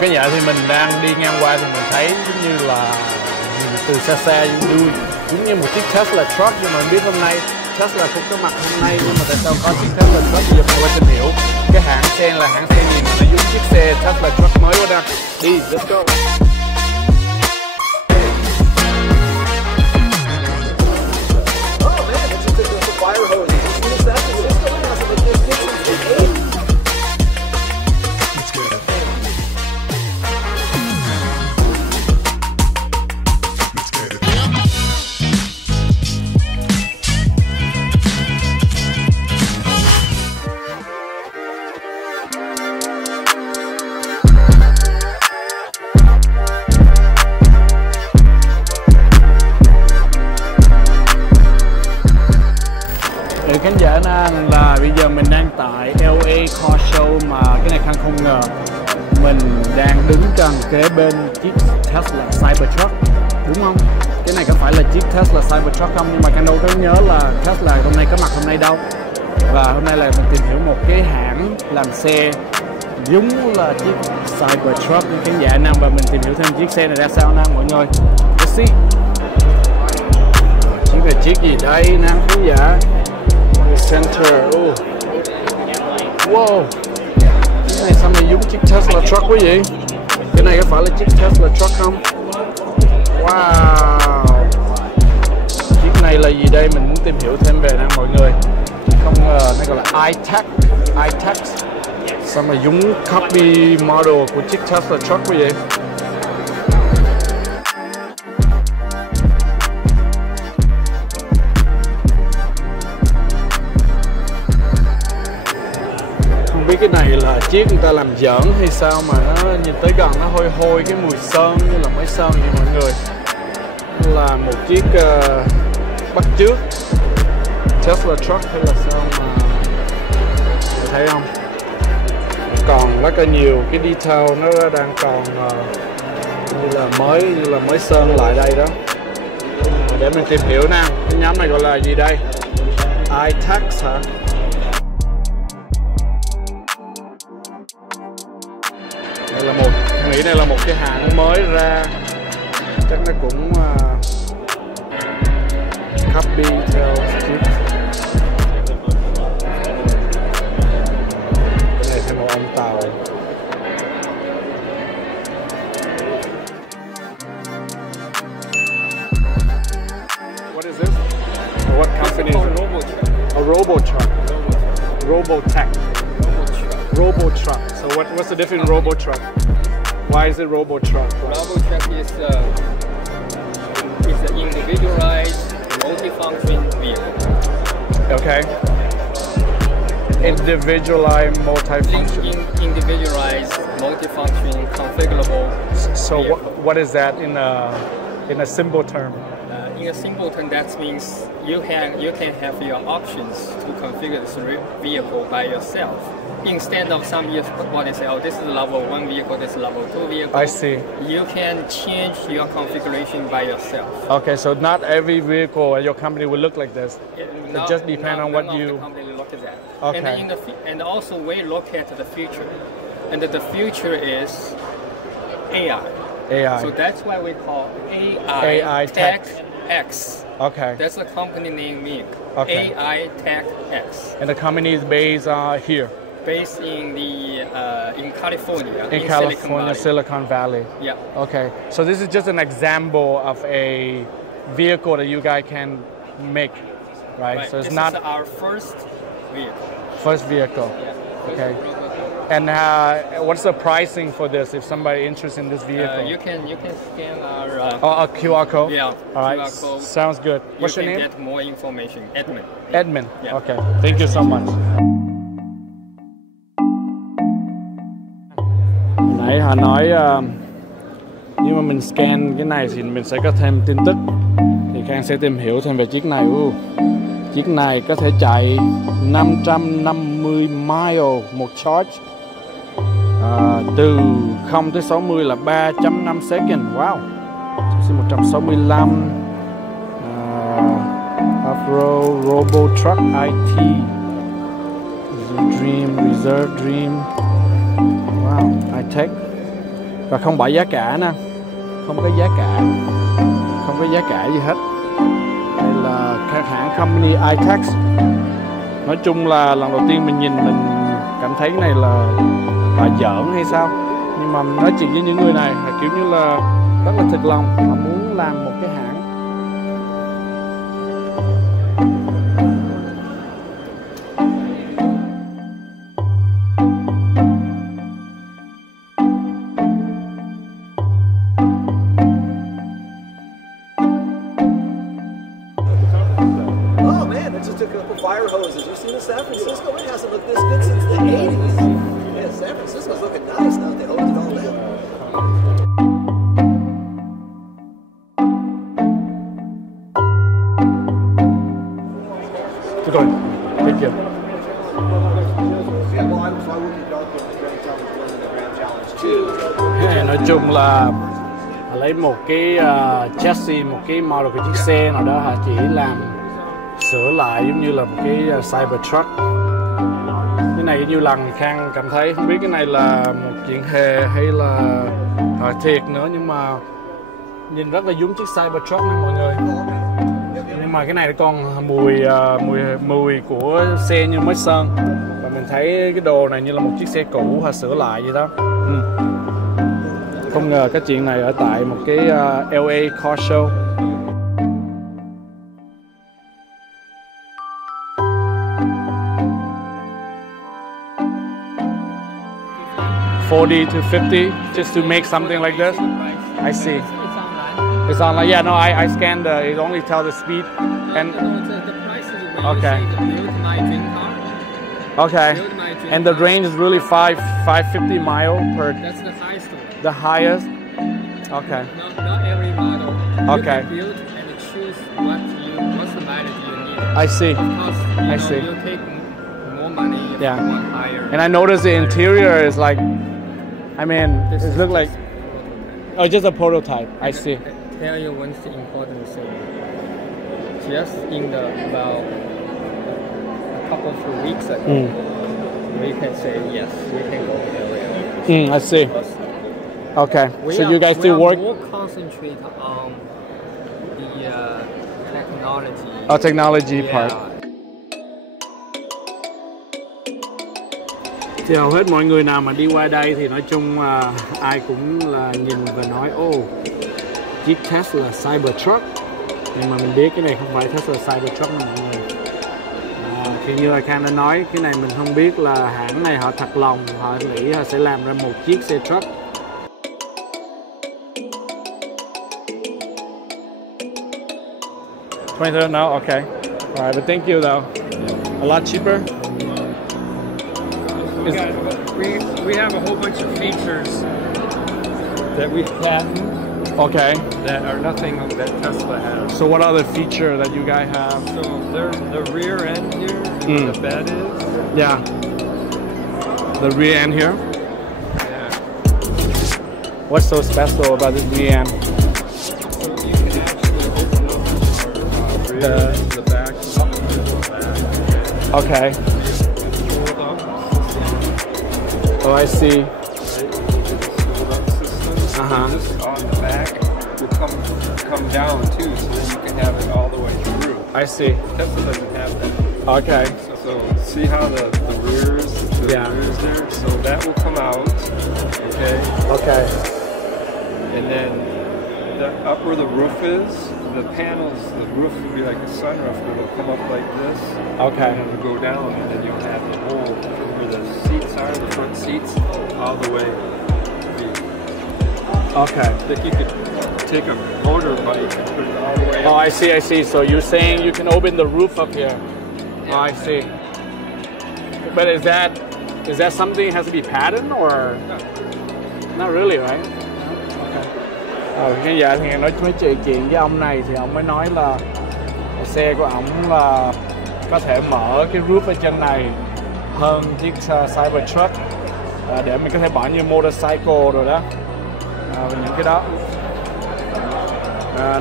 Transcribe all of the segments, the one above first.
Cái dạ thì mình đang đi ngang qua thì mình thấy giống như là từ xa xa giống như một chiếc Tesla truck, nhưng mà mình biết hôm nay Tesla không có mặt hôm nay, nhưng mà tại sao có chiếc Tesla truck? Bây giờ mình qua tìm hiểu cái hãng xe là hãng xe gì mà nó dùng chiếc xe Tesla truck mới quá đang đi. Let's go. Khán giả là bây giờ mình đang tại LA Car Show, mà cái này Khang không ngờ mình đang đứng gần kế bên chiếc Tesla Cybertruck, đúng không? Cái này có phải là chiếc Tesla Cybertruck không? Nhưng mà Khang đâu có nhớ là Tesla hôm nay có mặt hôm nay đâu. Và hôm nay là mình tìm hiểu một cái hãng làm xe giống là chiếc Cybertruck như khán giả nam, và mình tìm hiểu thêm chiếc xe này ra sao nam mọi người. Let's see. Chiếc này chiếc gì đây nam khán giả? Center. Wow, cái này sao mà giống chiếc Tesla truck quá vậy? Cái này có phải là chiếc Tesla truck không? Wow, chiếc này là gì đây? Mình muốn tìm hiểu thêm về nè mọi người. Không ngờ nó gọi là iTech. Sao mà giống copy model của chiếc Tesla truck quá vậy? Biết cái này là chiếc người ta làm giỡn hay sao mà nó nhìn tới gần nó hôi hôi cái mùi sơn như là máy sơn vậy mọi người. Là một chiếc bắt chước Tesla truck hay là sao mà thấy không? Còn rất là nhiều cái detail nó đang còn như là mới sơn lại đây đó. Để mình tìm hiểu nè, cái nhóm này gọi là gì đây? iTech hả? Đây là mình nghĩ đây là một cái hãng mới ra, chắc nó cũng copy theo chiếc. Cái này thêm một ông tàu. What is this? What company is it? A robot truck. Robotech. Robo truck. So what's the difference in robo truck? Why is it robo truck? Robo truck is an individualized, multifunction vehicle. Okay. Individualized, multifunction. Individualized, multifunction, configurable. So what is that in a simple term? In a simple term, that means you can have your options to configure this vehicle by yourself. Instead of some years, what they say, oh, this is level 1 vehicle, this is level 2 vehicle. I see. You can change your configuration by yourself. Okay, so not every vehicle at your company will look like this. It just depends on what you. The company look at that. Okay. And also we look at the future, and the future is AI. AI. So that's why we call AI Tech X. Okay. That's the company name mean. Okay. AI Tech X. And the company is based here. Based in in California. In California, Silicon Valley. Yeah. Okay. So this is just an example of a vehicle that you guys can make, right? So it's this not is our first vehicle. First vehicle. Yeah. Okay. And what's the pricing for this if somebody interested in this vehicle? You can scan our a QR code? Yeah. All right. QR code. Sounds good. What's your name? You can get more information. Edmund. Edmund. Yeah. Okay. Thank you so much. Nãy họ nói nếu mà mình scan cái này thì mình sẽ có thêm tin tức, thì Khang sẽ tìm hiểu thêm về chiếc này. Chiếc này có thể chạy 550 mile một charge, từ 0 tới 60 là 3.5 second. Wow. 165 off-road robo truck IT Dream Reserve Dream. Wow, iTech. Và không bỏ giá cả nè, không có giá cả, không có giá cả gì hết. Đây là các hãng company iTax. Nói chung là lần đầu tiên mình nhìn mình cảm thấy cái này là họ giỡn hay sao, nhưng mà nói chuyện với những người này là kiểu như là rất là thực lòng, họ muốn làm một cái hãng. Fire hoses. You've seen in San Francisco? It hasn't looked this good since the 80s. Yeah, San Francisco's looking nice now. They hosed it all in. Good one. Thank you. Yeah, well, I work in Belgium. The Grand Challenge, one of the Grand Challenge too. Nói chung là lấy một cái chassis, một cái model của chiếc xe nào đó, họ chỉ làm sửa lại giống như là một cái Cybertruck. Cái này như lần Khang cảm thấy không biết cái này là một chuyện hề hay là thiệt nữa, nhưng mà nhìn rất là giống chiếc Cybertruck này mọi người. Nhưng mà cái này còn mùi của xe như mới sơn, và mình thấy cái đồ này như là một chiếc xe cũ họ sửa lại vậy đó. Không ngờ cái chuyện này ở tại một cái LA Car Show. 40 to 50 just to make something like this. I see. It's online. Yeah, no, I scanned. It only tells the speed and. The price is when Okay. you say the build my dream car. Okay. Build my dream And the car. range is really 550 mile per. That's the highest one. The highest. Okay. Not every model. Okay. You can build and choose what's the mileage you need. I see. Of course, I see. you take more money if Yeah. you want higher. And I noticed the interior is like, I mean, This it is looks like, just prototype. oh, just a prototype. I see. Tell you one important thing. Just in about a couple of weeks ago, we can say yes, we can go area. I see. Okay. So you guys still we work? are more concentrate on the technology. Oh, technology part. Thì hầu hết mọi người nào mà đi qua đây thì nói chung ai cũng là nhìn và nói chiếc Tesla Cybertruck, nhưng mà mình biết cái này không phải Tesla Cybertruck đâu mọi người. Thì như là Khang đã nói, cái này mình không biết là hãng này họ thật lòng, họ nghĩ họ sẽ làm ra một chiếc xe truck. $20 now, okay. Alright, but thank you though. A lot cheaper. We have a whole bunch of features that we've patented. Okay. That are nothing that Tesla has. So what other feature that you guys have? So there's the rear end here, where the bed is. Yeah. The rear end here. Yeah. What's so special about this rear end? So you can actually open up the rear, the back, Okay. Oh, I see. This on the back will come down too, so then you can have it all the way through. I see. Tesla doesn't have that. Okay. So see how the rear is? The Yeah. rear is there? So that will come out, okay? Okay. And then up where the roof is, the panels, the roof will be like a sunroof, but it'll come up like this. Okay. And it'll go down, and then you'll have the whole, where the seats are, the front seats, all the way. Okay. Like you could take a motorbike and put it all the way Oh, up. I see, I see. So you're saying you can open the roof up here. Yeah. Oh, I see. But is that something that has to be patented or not really, right? Okay. Cái giờ thì nói chuyện với ông này thì ông mới nói là xe của ông là có thể mở cái roof ở trên này hơn chiếc Cybertruck để mình có thể bỏ như motorcycle rồi đó. Và những cái đó.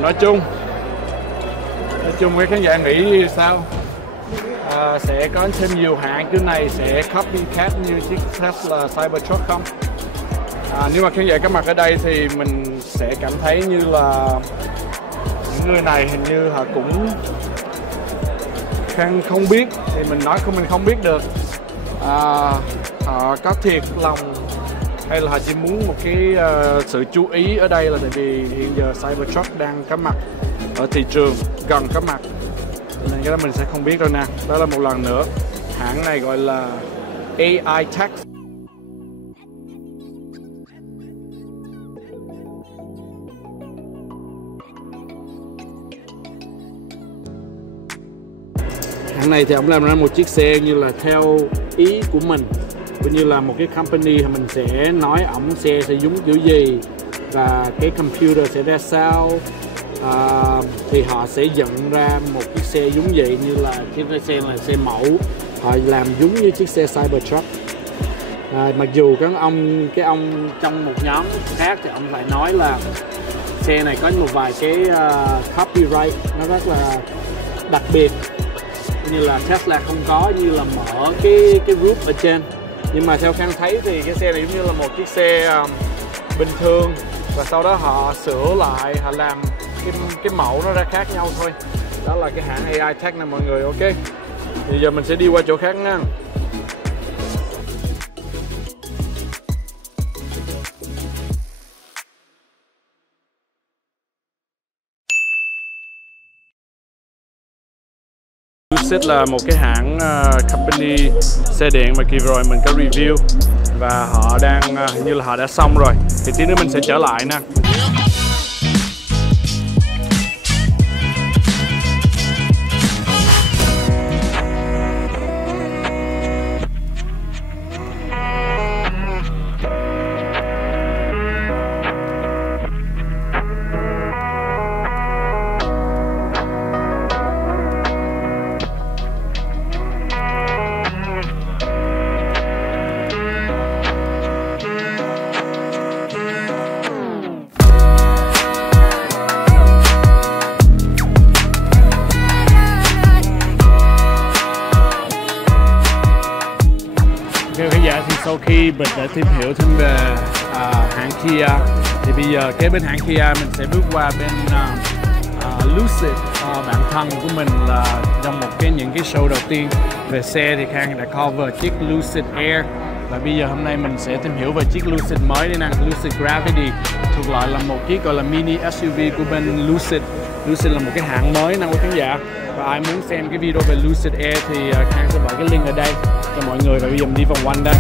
Nói chung mấy khán giả nghĩ sao? Sẽ có thêm nhiều hãng kiểu này sẽ copycat như chiếc Tesla Cybertruck không? Nếu mà khán giả có mặt ở đây thì mình sẽ cảm thấy như là những người này hình như họ cũng không biết, thì mình nói mình không biết được họ có thiệt lòng hay là họ chỉ muốn một cái sự chú ý ở đây, là tại vì hiện giờ Cybertruck đang có mặt ở thị trường, gần có mặt, nên cái đó mình sẽ không biết đâu nè. Đó là một lần nữa, hãng này gọi là AI Tech. Hãng này thì ông làm ra một chiếc xe như là theo ý của mình, cũng như là một cái company mình sẽ nói ổng xe sẽ giống kiểu gì và cái computer sẽ ra sao, thì họ sẽ dựng ra một chiếc xe giống vậy, như là chiếc xe là xe mẫu, họ làm giống như chiếc xe Cybertruck. Mặc dù cái ông trong một nhóm khác thì ông lại nói là xe này có một vài cái copyright nó rất là đặc biệt, như là Tesla không có, như là mở cái roof ở trên. Nhưng mà theo Khang thấy thì cái xe này giống như là một chiếc xe bình thường, và sau đó họ sửa lại, họ làm cái mẫu nó ra khác nhau thôi. Đó là cái hãng AI Tech nè mọi người. Ok, thì giờ mình sẽ đi qua chỗ khác nha. Lucid là một cái hãng company xe điện mà kỳ rồi mình có review, và họ đang hình như là họ đã xong rồi, thì tí nữa mình sẽ trở lại nè. Sau khi mình đã tìm hiểu thêm về hãng Kia, thì bây giờ kế bên hãng Kia mình sẽ bước qua bên Lucid. Bạn thân của mình là trong những cái show đầu tiên về xe thì Khang đã cover chiếc Lucid Air, và bây giờ hôm nay mình sẽ tìm hiểu về chiếc Lucid mới đây nè, Lucid Gravity, thuộc loại là một chiếc gọi là mini SUV của bên Lucid. Lucid là một cái hãng mới nè quý khán giả, và ai muốn xem cái video về Lucid Air thì Khang sẽ bỏ cái link ở đây cho mọi người, và bây giờ mình đi vòng quanh đây.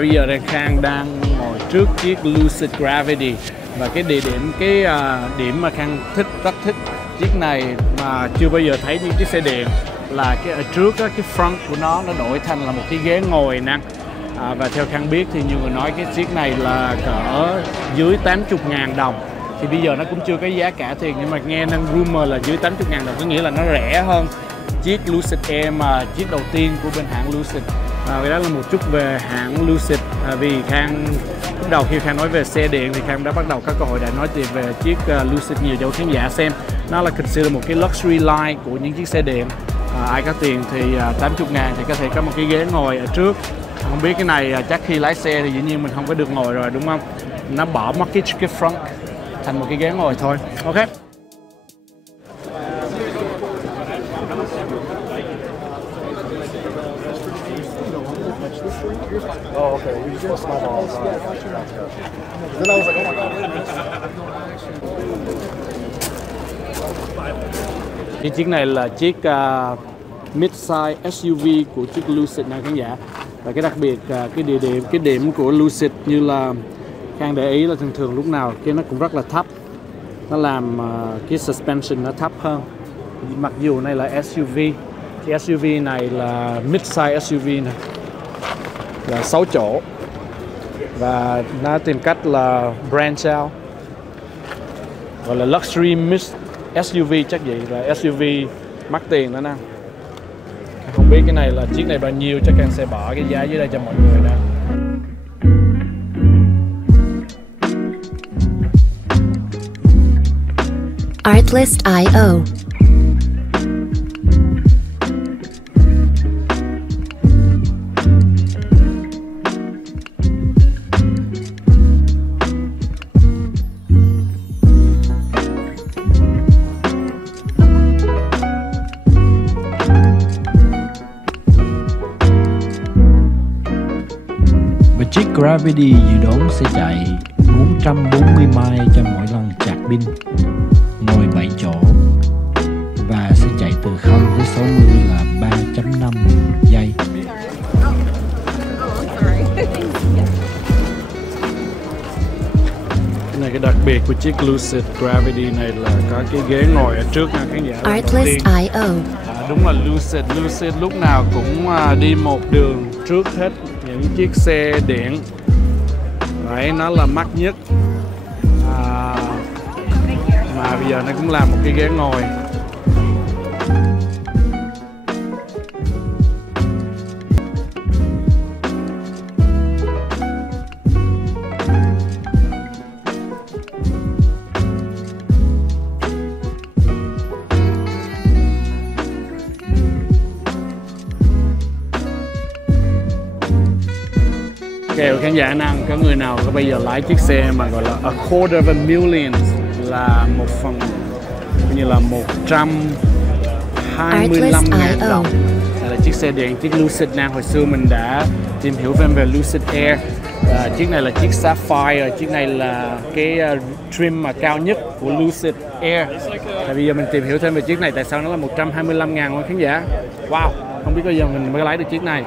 Bây giờ Khang đang ngồi trước chiếc Lucid Gravity, và cái điểm mà Khang rất thích chiếc này mà chưa bao giờ thấy những chiếc xe điện là cái ở trước cái front của nó đổi thành là một cái ghế ngồi nè. Và theo Khang biết thì nhiều người nói cái chiếc này là cỡ dưới 80.000 đồng, thì bây giờ nó cũng chưa có giá cả thiệt, nhưng mà nghe năng rumor là dưới 80.000 đồng, có nghĩa là nó rẻ hơn chiếc Lucid Air mà chiếc đầu tiên của bên hãng Lucid. Đó là một chút về hãng Lucid, vì Khang lúc đầu khi Khang nói về xe điện thì Khang đã bắt đầu có cơ hội để nói về chiếc Lucid nhiều cho khán giả xem. Nó là consider một cái luxury line của những chiếc xe điện. Ai có tiền thì 80.000 thì có thể có một cái ghế ngồi ở trước. Không biết cái này chắc khi lái xe thì dĩ nhiên mình không có được ngồi rồi đúng không? Nó bỏ mất cái front thành một cái ghế ngồi thôi. Ok. Oh, okay. You just small balls. Then I was like, oh my god. Cái chiếc này là chiếc mid-size SUV của chiếc Lucid nè khán giả. Và cái đặc biệt cái điểm của Lucid như là Khang để ý là thường lúc nào cái nó cũng rất là thấp. Nó làm cái suspension nó thấp hơn. Mặc dù này là SUV, thì SUV này là mid-size SUV nè, là 6 chỗ, và nó tìm cách là branch out gọi là luxury mix SUV chắc vậy, là SUV mắc tiền đó nè. Không biết cái này là chiếc này bao nhiêu, chắc anh sẽ bỏ cái giá dưới đây cho mọi người nè. Artlist.io. Và chiếc Gravity dự đoán sẽ chạy 440 mile cho mỗi lần sạc pin, ngồi 7 chỗ và sẽ chạy từ 0 tới 60 là 3.5 giây. Cái này cái đặc biệt của chiếc Lucid Gravity này là có cái ghế ngồi ở trước nha khán giả. Artlist.io. Đúng là Lucid lúc nào cũng đi một đường trước hết những chiếc xe điện. Đấy, nó là mắc nhất. Mà bây giờ nó cũng làm một cái ghế ngồi. Kèo khán giả năng có người nào có bây giờ lái chiếc xe mà gọi là a quarter of a million, là 1/1 như là 125.000 đồng. Đây là chiếc xe điện, chiếc Lucid Nam. Hồi xưa mình đã tìm hiểu thêm về Lucid Air. Chiếc này là chiếc Sapphire, chiếc này là cái trim mà cao nhất của Lucid Air. Bây giờ mình tìm hiểu thêm về chiếc này, tại sao nó là 125.000 khán giả. Wow, không biết bao giờ mình mới lái được chiếc này.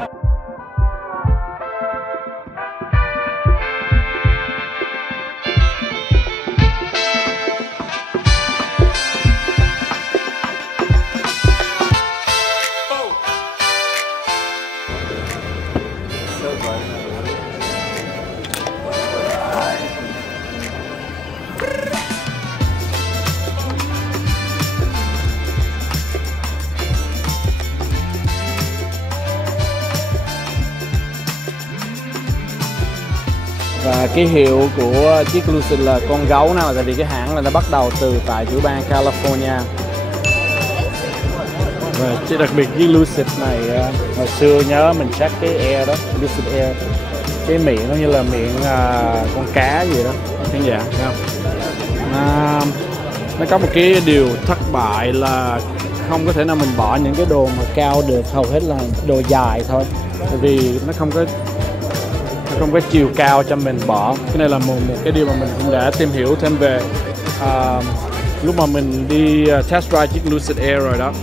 Và cái hiệu của chiếc Lucid là con gấu nào, tại vì cái hãng là nó bắt đầu từ tại tiểu bang California. Và chỉ đặc biệt với Lucid này, hồi xưa nhớ mình check cái Air đó, Lucid Air, cái miệng nó như là miệng con cá gì đó, khán giả thấy không? Nó có một cái điều thất bại là không có thể nào mình bỏ những cái đồ mà cao được, hầu hết là đồ dài thôi, tại vì nó không có chiều cao cho mình bỏ. Cái này là một cái điều mà mình cũng đã tìm hiểu thêm về lúc mà mình đi test drive chiếc Lucid Air rồi đó,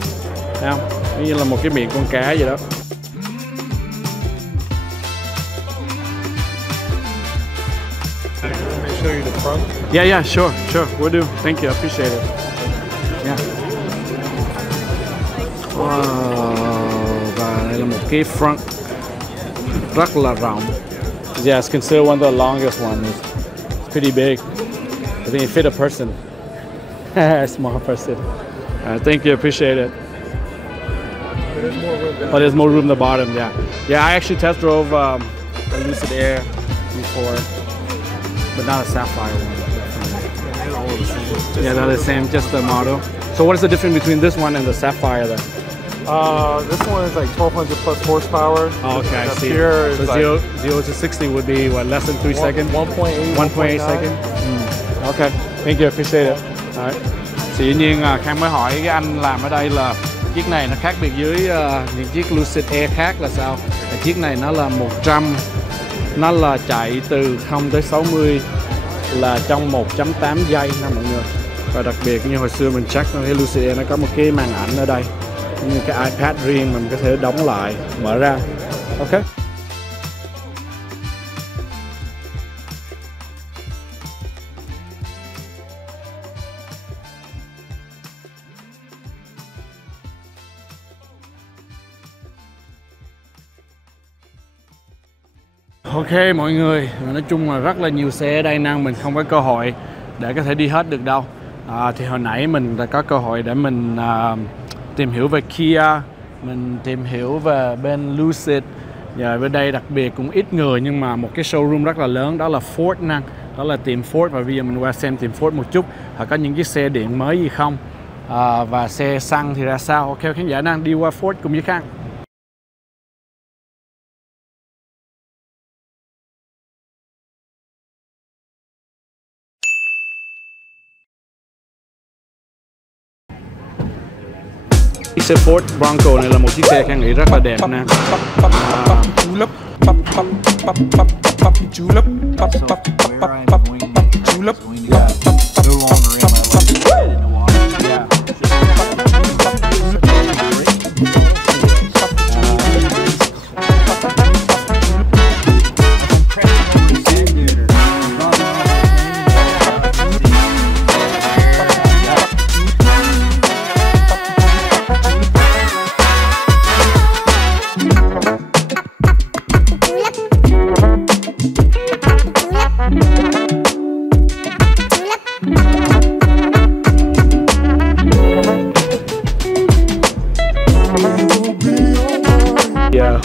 thấy không? Như là một cái miệng con cá vậy đó. Show you the front. Yeah, sure, we'll do. Thank you, I appreciate it. Yeah. Wow, và đây là một cái front rất là rộng. Yeah, it's considered one of the longest ones. It's pretty big. I think it fit a person. Small person. Thank you, appreciate it. There's more room down. But there's more room at the bottom, yeah. Yeah, I actually test drove a Lucid Air before, but not a Sapphire one. Yeah, they're the same, just the model. So what is the difference between this one and the Sapphire then? This one is like 1,200 plus horsepower. Oh, okay, I Up see. here is So like 0 to 60 would be what, less than 3 seconds? 1.8. 1.8 seconds. Okay, thank you, appreciate it. Alright. Thì dĩ nhiên Khang mới hỏi cái anh làm ở đây là chiếc này nó khác biệt với những chiếc Lucid Air khác là sao? Là chiếc này nó là 100, nó là chạy từ 0 tới 60 là trong 1.8 giây nha mọi người. Và đặc biệt như hồi xưa mình check cái Lucid Air nó có một cái màn ảnh ở đây, như cái iPad riêng mình có thể đóng lại, mở ra. Ok. Ok mọi người, nói chung là rất là nhiều xe ở đây nên mình không có cơ hội để có thể đi hết được đâu. Thì hồi nãy mình đã có cơ hội để mình tìm hiểu về Kia, mình tìm hiểu về bên Lucid. Và bên đây đặc biệt cũng ít người nhưng mà một cái showroom rất là lớn, đó là Ford nè. Đó là tiệm Ford, và bây giờ mình qua xem tiệm Ford một chút. Họ có những chiếc xe điện mới gì không, và xe xăng thì ra sao. Ok khán giả đang đi qua Ford cùng với Khang. Chiếc xe Ford Bronco này là một chiếc xe Khang nghĩ rất là đẹp nè.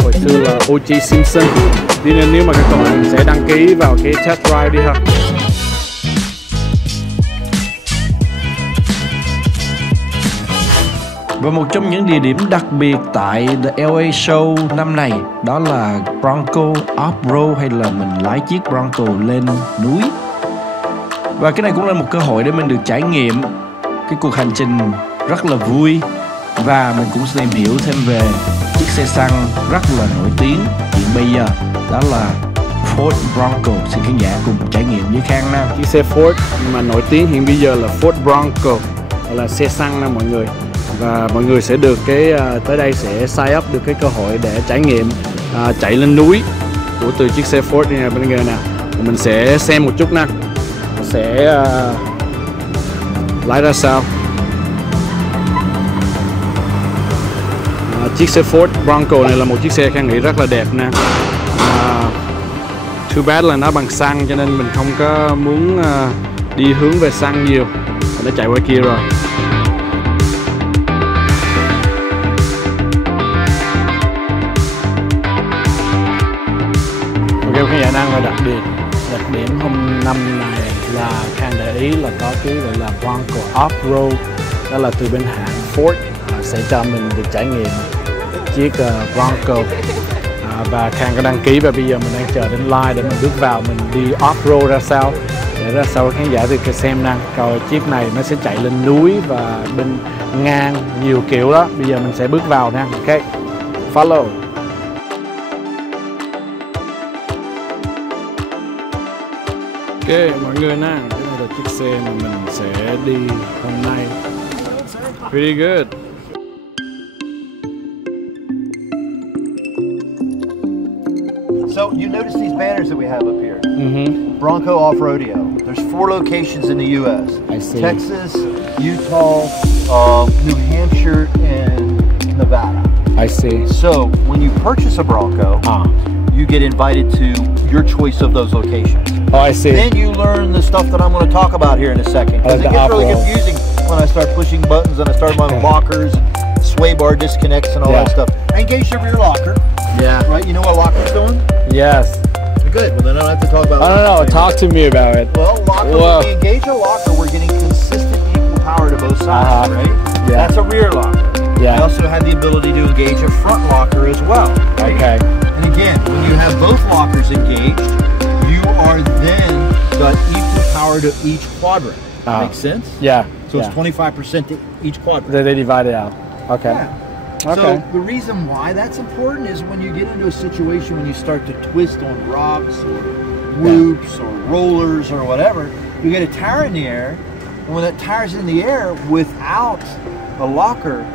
Hồi xưa là OG Simpson, cho nên nếu mà các bạn sẽ đăng ký vào cái test drive đi ha. Và một trong những địa điểm đặc biệt tại The LA Show năm này đó là Bronco Off-Road, hay là mình lái chiếc Bronco lên núi. Và cái này cũng là một cơ hội để mình được trải nghiệm cái cuộc hành trình rất là vui. Và mình cũng sẽ tìm hiểu thêm về chiếc xe xăng rất là nổi tiếng hiện bây giờ, đó là Ford Bronco. Xin khán giả cùng trải nghiệm với Khang nào. Chiếc xe Ford mà nổi tiếng hiện bây giờ là Ford Bronco, là xe xăng nè mọi người. Và mọi người sẽ được tới đây sẽ sign up được cái cơ hội để trải nghiệm chạy lên núi của từ chiếc xe Ford này bên người nè. Mình sẽ xem một chút nè, sẽ lái ra sao. Chiếc xe Ford Bronco này là một chiếc xe Khang nghĩ rất là đẹp nè. Too bad là nó bằng xăng cho nên mình không có muốn đi hướng về xăng nhiều. Nó chạy qua kia rồi. Ok khán giả đang là đặc điểm hôm năm này là Khang để ý là có cái gọi là Bronco Off-Road, đó là từ bên hãng Ford sẽ cho mình được trải nghiệm chiếc Bronco. Và Khang có đăng ký và bây giờ mình đang chờ đến live để mình bước vào, mình đi off-road ra sao, để ra sau khán giả thì xem nè, coi chiếc này nó sẽ chạy lên núi và bên ngang nhiều kiểu đó. Bây giờ mình sẽ bước vào nè. Ok, follow. Ok mọi người nè, cái này là chiếc xe mà mình sẽ đi hôm nay. Pretty good. So you notice these banners that we have up here. Bronco Off-Rodeo. There's 4 locations in the U.S. I see. Texas, Utah, New Hampshire, and Nevada. I see. So when you purchase a Bronco, you get invited to your choice of those locations. Oh, I see. Then you learn the stuff that I'm going to talk about here in a second. Because it gets really confusing when I start pushing buttons and I start my lockers and sway bar disconnects and all that stuff. I engaged your rear locker. Yeah. Right? You know what locker's doing? Yes. Good. Well, then I don't have to talk about it. I don't know. Talk to me about it. Well, locker, when we engage a locker, we're getting consistent equal power to both sides, right? Yeah. That's a rear locker. Yeah. I also have the ability to engage a front locker as well. Right? Okay. And again, when you have both lockers engaged, you are then got equal power to each quadrant. Makes sense? Yeah. So it's 25% to each quadrant. They divide it out. Okay. Yeah. Okay. So the reason why that's important is when you get into a situation when you start to twist on rocks or whoops or rollers or whatever, you get a tire in the air, and when that tire's in the air without a locker,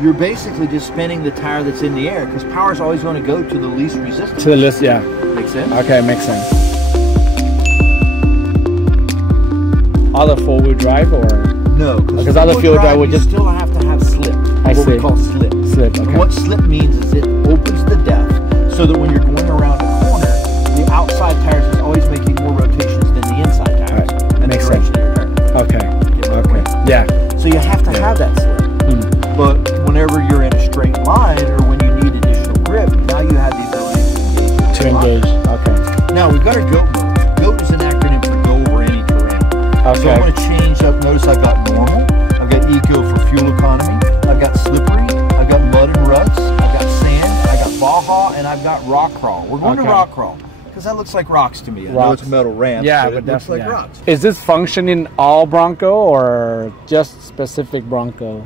you're basically just spinning the tire that's in the air because power is always going to go to the least resistance. To the list, yeah. Makes sense? Okay, makes sense. Other four-wheel drive or? No, because other four-wheel drive would just still have to have slip. What we call slip. Slip, okay. What slip means is it opens the depth so that when you're going around a corner, the outside tires is always making more rotations than the inside tires. Right. And Makes the direction sense. you're turning. Okay. Okay. Yeah. So you have to have that slip. But whenever you're in a straight line or when you need additional grip, now you have the ability to engage. Okay. Now we've got our GOAT mode. GOAT is an acronym for go over any terrain. Okay. So I'm going to change up. Notice I've got normal, I've got eco for fuel economy, I've got slippery, I've got mud and ruts, I've got sand, I've got baja, and I've got rock crawl. We're going to rock crawl because that looks like rocks to me. I know it's a metal ramp, yeah, but it looks like rocks. Is this function in all Bronco or just specific Bronco?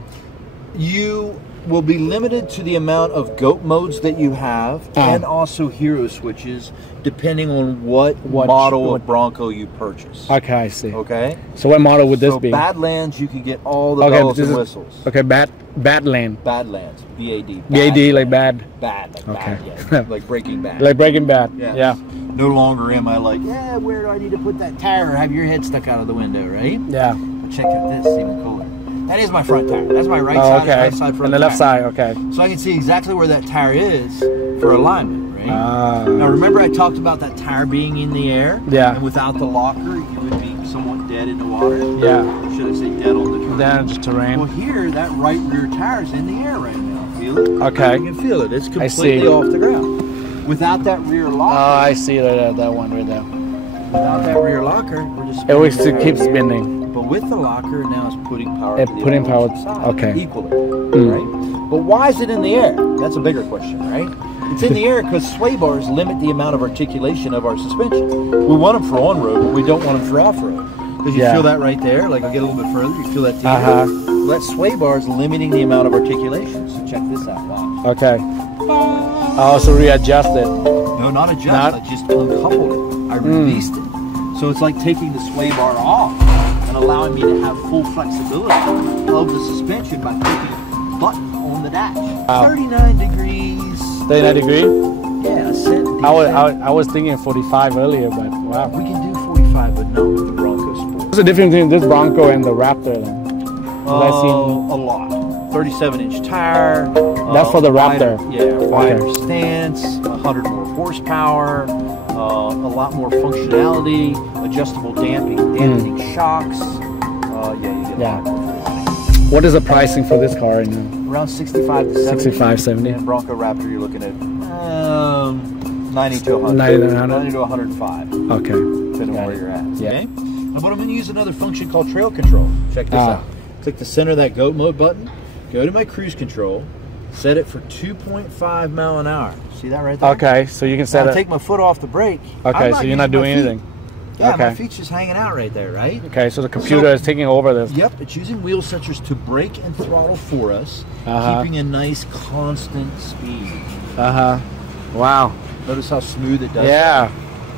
You will be limited to the amount of GOAT modes that you have and also hero switches depending on what model of Bronco you purchase. Okay, I see. Okay? So what model would this be? Badlands, you can get all the bells and whistles. Okay, Badland. Badlands. B-A-D. B-A-D, like bad? Bad, like okay. bad, yeah. Like Breaking Bad. Like Breaking Bad, yeah. No longer am I like, yeah, where do I need to put that tire or have your head stuck out of the window, right? Yeah. But check out this, even cooler. That is my front tire. That's my right side, left side front and the left side, okay. So I can see exactly where that tire is for alignment, right? Now remember I talked about that tire being in the air? Yeah. And without the locker, you would be somewhat dead in the water? Yeah. Or should I say dead on the terrain? Dead just terrain. Well here, that right rear tire is in the air right now. Feel it? Okay. You can feel it. It's completely off the ground. Without that rear locker. Oh, I see that one right there. Without that rear locker, we're just it always keeps spinning. But with the locker, now it's putting power to the putting power side, okay. equally, right? But why is it in the air? That's a bigger question, right? It's in the air because sway bars limit the amount of articulation of our suspension. We want them for on-road, but we don't want them for off-road. Because you feel that right there, like I'll get a little bit further, you feel that that sway bar is limiting the amount of articulation. So check this out, wow. Okay. Also readjust it. No, not adjust, I just uncoupled it. I released it. So it's like taking the sway bar off and allowing me to have full flexibility of the suspension by clicking a button on the dash. 39 degrees. 39 degree? Yeah, a cent. I was thinking 45 earlier, but wow. We can do 45, but not with the Bronco Sport. What's the difference between this Bronco and the Raptor then? A lot. 37-inch tire. That's for the Raptor. Wider stance, 100 more horsepower, a lot more functionality, adjustable dampening shocks. You get a lot more for the money. What is the pricing for this car right now? Around 65 to 70. 65, 70. And Bronco Raptor, you're looking at 90 to 100. 90 to 105. Okay. Depending on where you're at. Okay. But I'm going to use another function called trail control. Check this out. Click the center of that GOAT mode button. Go to my cruise control. Set it for 2.5 mile an hour. See that right there? Okay, so you can set it. Take my foot off the brake. Okay, so you're not doing anything. Yeah, my feet's just hanging out right there, right? Okay, so the computer is taking over this. Yep, it's using wheel sensors to brake and throttle for us, keeping a nice constant speed. Wow. Notice how smooth it does. Yeah.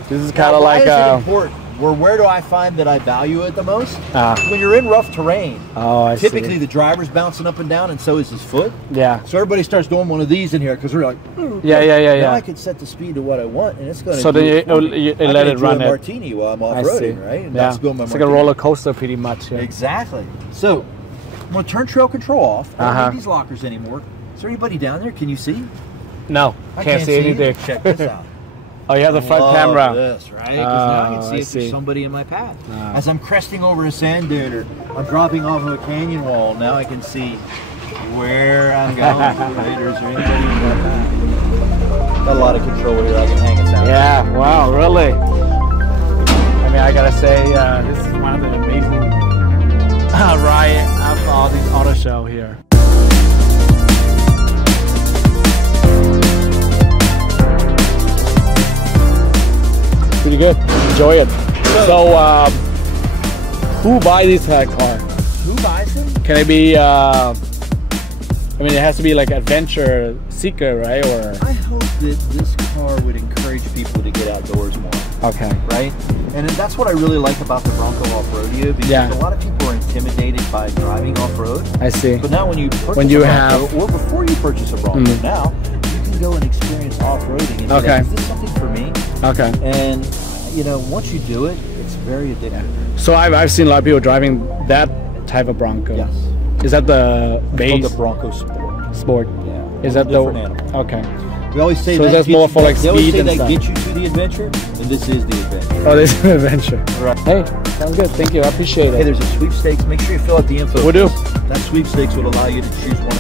This is kind of like. Why is it important? Where do I find that I value it the most? When you're in rough terrain. Oh, I typically see. the driver's bouncing up and down, and so is his foot. Yeah. So everybody starts doing one of these in here because they're like, yeah. Now I can set the speed to what I want, and it's going to. So then you let it run a martini while I'm off-roading, right? And that's going my it's like a roller coaster, pretty much. Yeah. Exactly. So I'm going to turn trail control off. I don't need these lockers anymore. Is there anybody down there? Can you see? No, I can't see anything. Check this out. Oh, you have the front camera. This, right? Because now I can see if there's somebody in my path. As I'm cresting over a sand dune or I'm dropping off of a canyon wall, now I can see where I'm going. Right? Or is there anybody in my path? Got a lot of control here. I can hang us out. Yeah, wow, really. I mean, I gotta say, this is one of the amazing rides after all these auto show here. Pretty good. Enjoy it. So, who buys this car? Who buys them? Can it be? I mean, it has to be like adventure seeker, right? Or I hope that this car would encourage people to get outdoors more. Okay. Right. And that's what I really like about the Bronco off-roadie, because a lot of people are intimidated by driving off-road. I see. But now when you purchase a Bronco, or before you purchase a Bronco, now you can go and experience off-roading and be like, is this something for me? Okay. And you know, once you do it, it's very addictive. So I've seen a lot of people driving that type of Bronco. Yes. Is that the base? It's called the Bronco Sport. Sport. Yeah. Is that different the animal. okay? We always say So that that's gets more you- for, like, they always speed say and that stuff. gets you to the adventure, and this is the adventure. Oh, this is an adventure. Right. Hey, sounds good. Thank you. I appreciate Hey, it. there's a sweepstakes. Make sure you fill out the info. Will do. That sweepstakes would allow you to choose one.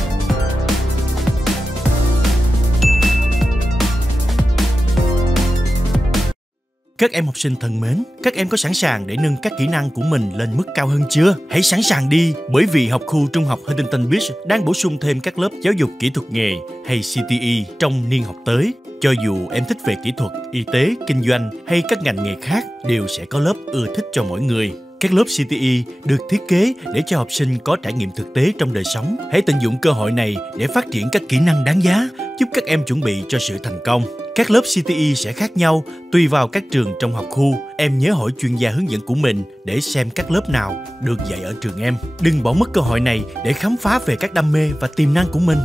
Các em học sinh thân mến, các em có sẵn sàng để nâng các kỹ năng của mình lên mức cao hơn chưa? Hãy sẵn sàng đi, bởi vì học khu trung học Huntington Beach đang bổ sung thêm các lớp giáo dục kỹ thuật nghề hay CTE trong niên học tới. Cho dù em thích về kỹ thuật, y tế, kinh doanh hay các ngành nghề khác, đều sẽ có lớp ưa thích cho mỗi người. Các lớp CTE được thiết kế để cho học sinh có trải nghiệm thực tế trong đời sống. Hãy tận dụng cơ hội này để phát triển các kỹ năng đáng giá, giúp các em chuẩn bị cho sự thành công. Các lớp CTE sẽ khác nhau tùy vào các trường trong học khu. Em nhớ hỏi chuyên gia hướng dẫn của mình để xem các lớp nào được dạy ở trường em. Đừng bỏ mất cơ hội này để khám phá về các đam mê và tiềm năng của mình.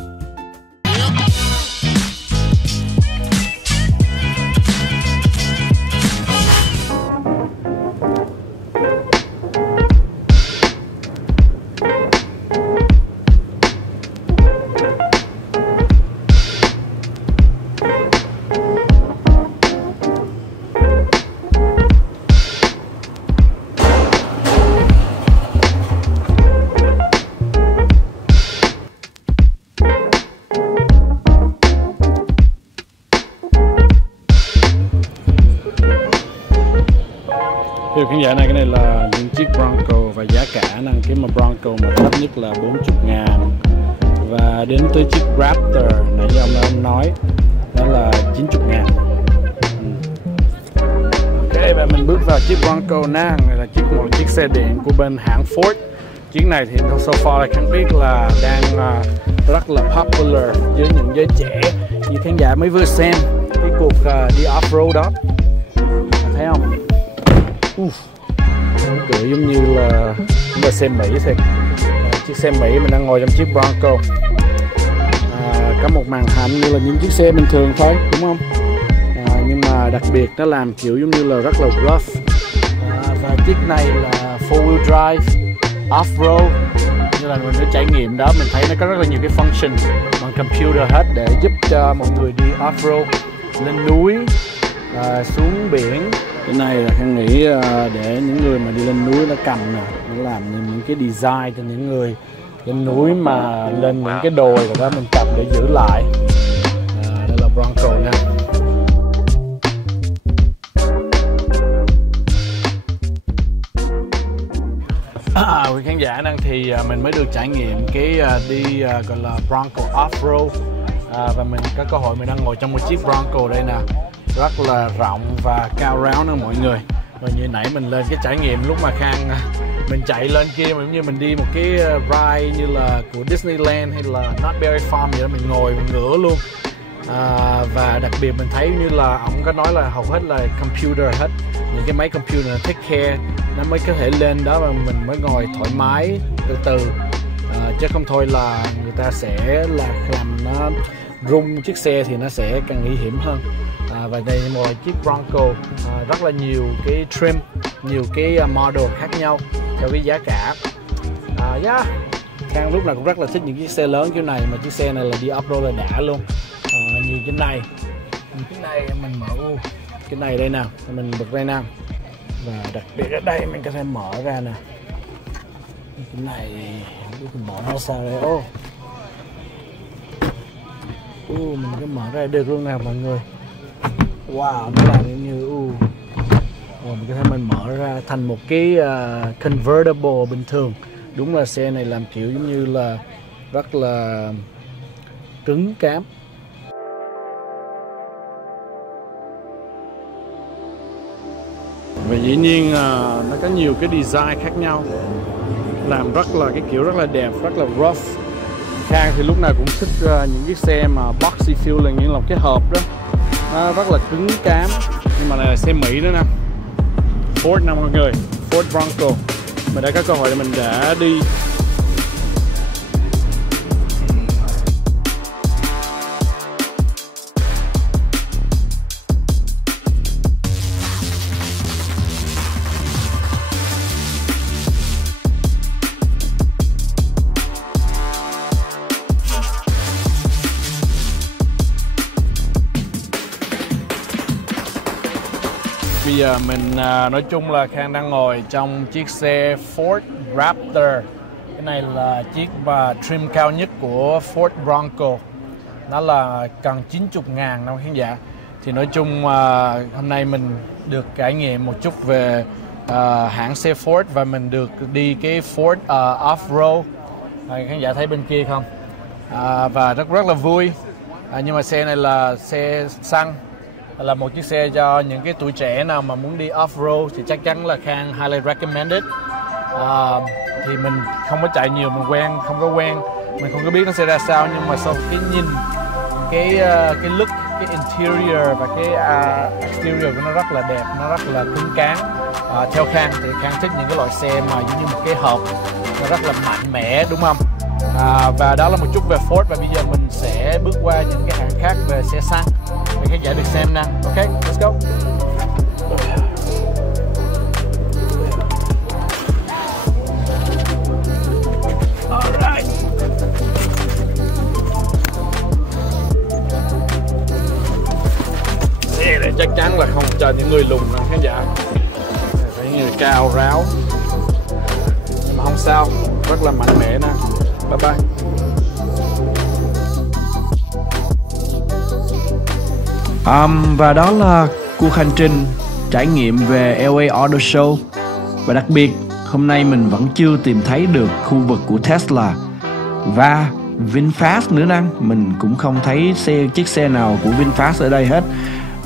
Thưa khán giả này, cái này là những chiếc Bronco và giá cả năng cái mà Bronco mà thấp nhất là 40.000 và đến tới chiếc Raptor nãy giờ ông nói đó là 90.000. Ok, và mình bước vào chiếc Bronco nang này là một chiếc xe điện của bên hãng Ford. Chiếc này thì so far là khán biết là đang rất là popular với những giới trẻ, như khán giả mới vừa xem cái cuộc đi off-road đó, thấy không? Kiểu giống như là xe Mỹ thiệt. Chiếc xe Mỹ mình đang ngồi trong chiếc Bronco. Có một màn hình như là những chiếc xe bình thường thôi, đúng không? Nhưng mà đặc biệt nó làm kiểu giống như là rất là rough. Và chiếc này là 4-wheel drive, off-road. Như là mình đã trải nghiệm đó, mình thấy nó có rất là nhiều cái function bằng computer hết để giúp cho mọi người đi off-road, lên núi, xuống biển. Cái này là Khang nghĩ để những người mà đi lên núi nó cầm nè, nó làm những cái design cho những người lên núi mà lên những cái đồi rồi đó mình cầm để giữ lại. Đây là Bronco nè. Quý khán giả đang thì mình mới được trải nghiệm cái đi gọi là Bronco off-road, và mình có cơ hội mình đang ngồi trong một chiếc Bronco đây nè, rất là rộng và cao ráo nữa mọi người. Rồi như nãy mình lên cái trải nghiệm lúc mà Khang mình chạy lên kia giống như mình đi một cái ride như là của Disneyland hay là Nutberry Farm vậy đó, mình ngồi mình ngửa luôn. Và đặc biệt mình thấy như là ông có nói là hầu hết là computer hết, những cái máy computer take care nó mới có thể lên đó và mình mới ngồi thoải mái từ từ, chứ không thôi là người ta sẽ là làm nó rung chiếc xe thì nó sẽ càng nguy hiểm hơn. Và đây một chiếc Bronco rất là nhiều cái trim, nhiều cái model khác nhau theo cái giá cả. Khang lúc nào cũng rất là thích những chiếc xe lớn kiểu này, mà chiếc xe này là đi off-road là đã luôn. Như cái này mình mở cái này đây nào, mình bật đây nào, và đặc biệt ở đây mình có thể mở ra nè. Cái này không biết mình mở nó sao đây. Mình có mở ra được luôn nào mọi người. Wow, nó làm như mình có thể mình mở ra thành một cái convertible bình thường. Đúng là xe này làm kiểu giống như là rất là cứng cáp. Và dĩ nhiên nó có nhiều cái design khác nhau, làm rất là cái kiểu rất là đẹp, rất là rough. Khang thì lúc nào cũng thích những cái xe mà boxy feeling, những là cái hộp đó nó rất là cứng cám. Nhưng mà này là xe Mỹ nữa nè, Ford nè mọi người, Ford Bronco. Mình đã có cơ hội để mình đã đi Bây giờ mình nói chung là Khang đang ngồi trong chiếc xe Ford Raptor. Cái này là chiếc mà trim cao nhất của Ford Bronco. Nó là cần 90.000 đâu khán giả. Thì nói chung hôm nay mình được trải nghiệm một chút về hãng xe Ford và mình được đi cái Ford Off-Road. Khán giả thấy bên kia không? Và rất là vui. Nhưng mà xe này là xe xăng, là một chiếc xe cho những cái tuổi trẻ nào mà muốn đi off-road thì chắc chắn là Khang highly recommended. Thì mình không có chạy nhiều, mình không có quen, mình không có biết nó sẽ ra sao, nhưng mà sau cái nhìn cái look, cái interior và cái exterior của nó rất là đẹp, nó rất là cứng cán. Theo Khang thì Khang thích những cái loại xe mà giống như một cái hộp, nó rất là mạnh mẽ, đúng không? Và đó là một chút về Ford, và bây giờ mình sẽ bước qua những cái hãng khác về xe xăng để khán giả được xem nè. Ok, let's go. Alright. Xe này chắc chắn là không cho những người lùn đâu khán giả, phải người cao ráo, mà không sao, rất là mạnh mẽ nè. Bye bye. Và đó là cuộc hành trình trải nghiệm về LA Auto Show. Và đặc biệt hôm nay mình vẫn chưa tìm thấy được khu vực của Tesla và VinFast nữa nè. Mình cũng không thấy chiếc xe nào của VinFast ở đây hết.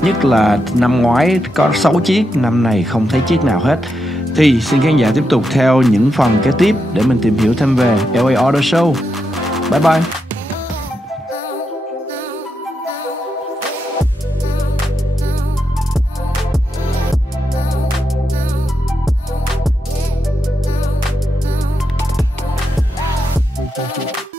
Nhất là năm ngoái có 6 chiếc, năm này không thấy chiếc nào hết. Thì xin khán giả tiếp tục theo những phần kế tiếp để mình tìm hiểu thêm về LA Auto Show. Bye bye. Thank you.